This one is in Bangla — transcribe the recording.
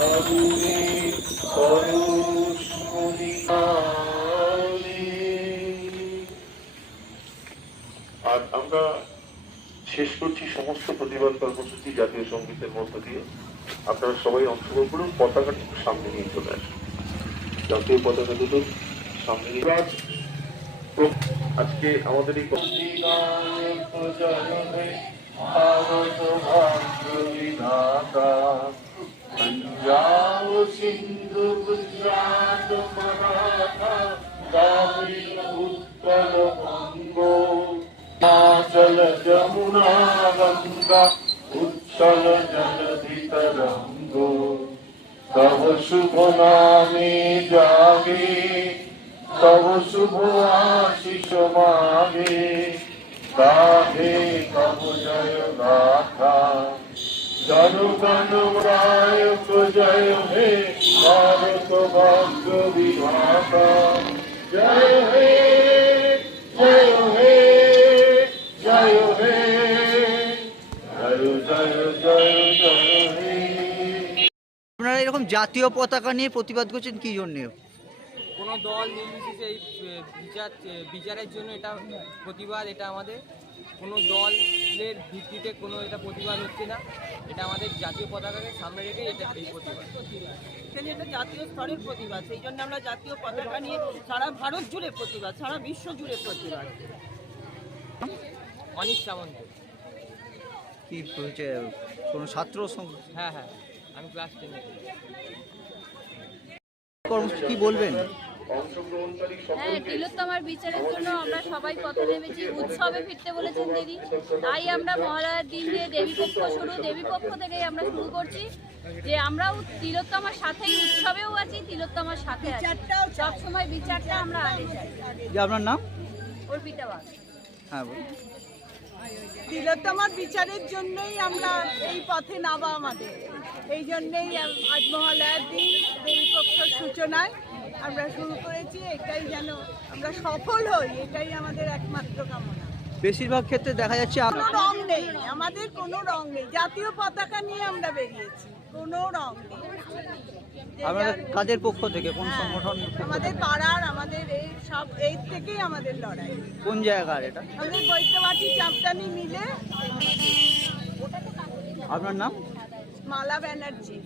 আর আমরা শেষ করছি সমস্ত প্রতিবাদ কর্মসূচি জাতীয় সঙ্গীতের মধ্য দিয়ে। আপনারা সবাই অংশগ্রহণ করুন পতাকাটি সামনে নিয়ে চলে আসুন। জাতীয় পতাকা দুটো সামনে নিয়ে আজকে আমাদের এই সিন্ধু গুজরাট মারাঠা কাবেরী উত্তর বঙ্গ হিমাচল যমুনা গঙ্গা উচ্ছল জলধি তরঙ্গ তব শুভ নামে জাগে তব শুভ আশিস মাগে গাহে তব জয় গাথা জয় হে ভারত বিধাতা। জয় হে জয় হে জয় হে। জয় জয় জয় জয় হে। আপনারা এরকম জাতীয় পতাকা নিয়ে প্রতিবাদ করছেন কি জন্যে? কোনো দল নির্বিশেষে এই বিচার বিচারের জন্য এটা প্রতিবাদ এটা আমাদের কোনো দলের ভিত্তিতে কোনো এটা প্রতিবাদ হচ্ছে না। এটা আমাদের জাতীয় পতাকাকে সামনে রেখে এটা এই প্রতিবাদ। এটা জাতীয় স্তরের প্রতিবাদ। সেই জন্য আমরা জাতীয় পতাকা নিয়ে সারা ভারত জুড়ে প্রতিবাদ সারা বিশ্ব জুড়ে প্রতিবাদ। অনিশ সামন্ত। কি হয়েছে কোনো ছাত্র সং- হ্যাঁ হ্যাঁ। আমি ক্লাস টেনে কর্মসূচি কি বলবেন? হ্যাঁ তিলোত্তমার বিচারের জন্য আমরা সবাই পথে নেমেছি উৎসবে ফিরতে বলেছেন দেবী তাই আমরা মহালয়ার দিন দিয়ে দেবী পক্ষ শুরু দেবী পক্ষ থেকেই আমরা শুরু করছি যে আমরাও তিলোত্তমার সাথেই উৎসবেও আছি তিলোত্তমার সাথে আছি। সব সময় বিচারটা আমরা আগে চাই। আপনার নাম? অর্পিতা বাগ। হ্যাঁ তিলোত্তমার বিচারের জন্যই আমরা এই পথে নামা আমাদের। এই জন্যই আজ মহালয়ার দিন দেবীপক্ষ সূচনায় আমরা শুরু করেছি এটাই যেন আমরা সফল হই এটাই আমাদের একমাত্র কামনা। বেশিরভাগ ক্ষেত্রে দেখা যাচ্ছে কোনো রং নেই আমাদের কোনো রং নেই। জাতীয় পতাকা নিয়ে আমরা বেরিয়েছি কোনো রং নেই। যে আপনারা কাদের পক্ষ থেকে কোন হ্যাঁ, সংগঠন আমাদের পাড়ার আমাদের এই সব এই থেকেই আমাদের লড়াই। কোন জায়গার এটা? আমাদের বৈদ্যবাটি চাপটানি মিলে আপনার নাম? মালা ব্যানার্জি।